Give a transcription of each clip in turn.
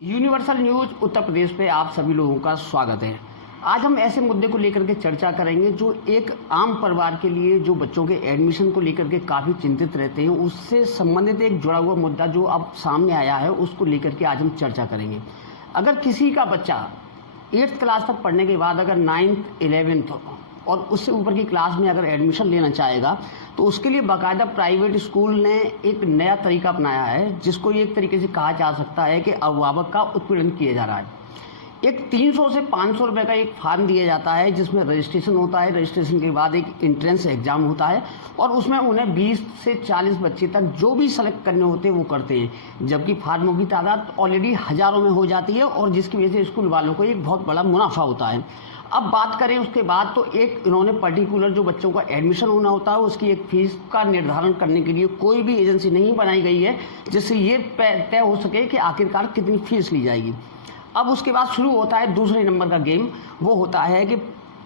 Universal news Uttar Pradesh पे आप सभी लोगों का स्वागत है। आज हम ऐसे मुद्दे को लेकर के चर्चा करेंगे जो एक आम परिवार के लिए, जो बच्चों के एडमिशन को लेकर के काफ़ी चिंतित रहते हैं, उससे संबंधित एक जुड़ा हुआ मुद्दा जो अब सामने आया है उसको लेकर के आज हम चर्चा करेंगे। अगर किसी का बच्चा 8th क्लास तक पढ़ने के बाद अगर 9th 11th और उससे ऊपर की क्लास में अगर एडमिशन लेना चाहेगा तो उसके लिए बाकायदा प्राइवेट स्कूल ने एक नया तरीका अपनाया है, जिसको एक तरीके से कहा जा सकता है कि अभिभावक का उत्पीड़न किया जा रहा है। एक 300 से 500 रुपये का एक फॉर्म दिया जाता है जिसमें रजिस्ट्रेशन होता है। रजिस्ट्रेशन के बाद एक एंट्रेंस एग्जाम होता है और उसमें उन्हें 20 से 40 बच्चे तक जो भी सेलेक्ट करने होते हैं वो करते हैं, जबकि फार्मों की तादाद ऑलरेडी हज़ारों में हो जाती है और जिसकी वजह से स्कूल वालों को एक बहुत बड़ा मुनाफा होता है। अब बात करें उसके बाद तो एक इन्होंने पर्टिकुलर जो बच्चों का एडमिशन होना होता है उसकी एक फीस का निर्धारण करने के लिए कोई भी एजेंसी नहीं बनाई गई है जिससे ये तय हो सके कि आखिरकार कितनी फीस ली जाएगी। अब उसके बाद शुरू होता है दूसरे नंबर का गेम। वो होता है कि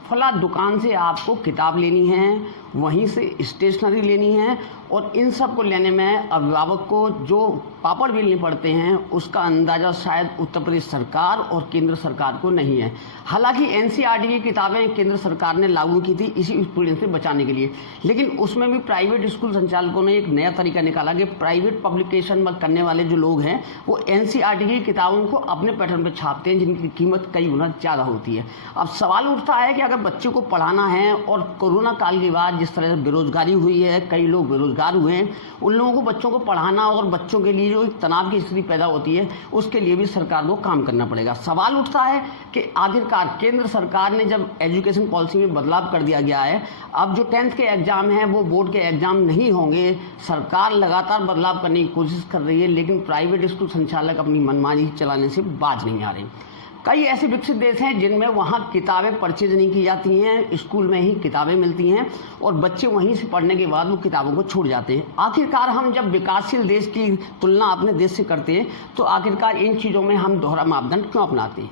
फला दुकान से आपको किताब लेनी है, वहीं से स्टेशनरी लेनी है और इन सब को लेने में अभिभावक को जो पापड़ बेलने पड़ते हैं उसका अंदाज़ा शायद उत्तर प्रदेश सरकार और केंद्र सरकार को नहीं है। हालांकि एनसीईआरटी की किताबें केंद्र सरकार ने लागू की थी इसी उत्पीड़न से बचाने के लिए, लेकिन उसमें भी प्राइवेट स्कूल संचालकों ने एक नया तरीका निकाला कि प्राइवेट पब्लिकेशन करने वाले जो लोग हैं वो एनसीईआरटी की किताबों को अपने पैटर्न पर छापते हैं जिनकी कीमत कई गुना ज़्यादा होती है। अब सवाल उठता है कि अगर बच्चे को पढ़ाना है और कोरोना काल के बाद जिस तरह से बेरोजगारी हुई है, कई लोग बेरोजगार हुए हैं, उन लोगों को बच्चों को पढ़ाना और बच्चों के लिए जो एक तनाव की स्थिति पैदा होती है उसके लिए भी सरकार को काम करना पड़ेगा। सवाल उठता है कि आखिरकार केंद्र सरकार ने जब एजुकेशन पॉलिसी में बदलाव कर दिया गया है, अब जो 10th के एग्जाम हैं वो बोर्ड के एग्जाम नहीं होंगे। सरकार लगातार बदलाव करने की कोशिश कर रही है लेकिन प्राइवेट स्कूल संचालक अपनी मनमानी चलाने से बाज नहीं आ रहे। कई ऐसे विकसित देश हैं जिनमें वहाँ किताबें परचेज नहीं की जाती हैं, स्कूल में ही किताबें मिलती हैं और बच्चे वहीं से पढ़ने के बाद वो किताबों को छोड़ जाते हैं। आखिरकार हम जब विकासशील देश की तुलना अपने देश से करते हैं तो आखिरकार इन चीज़ों में हम दोहरा मापदंड क्यों अपनाते हैं।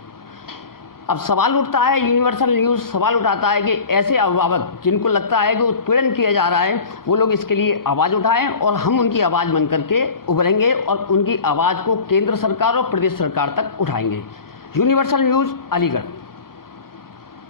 अब सवाल उठता है, यूनिवर्सल न्यूज़ सवाल उठाता है कि ऐसे अभिभावक जिनको लगता है कि उत्पीड़न किया जा रहा है वो लोग इसके लिए आवाज़ उठाएं और हम उनकी आवाज़ बन करके उभरेंगे और उनकी आवाज़ को केंद्र सरकार और प्रदेश सरकार तक उठाएंगे। Universal news, Aligarh.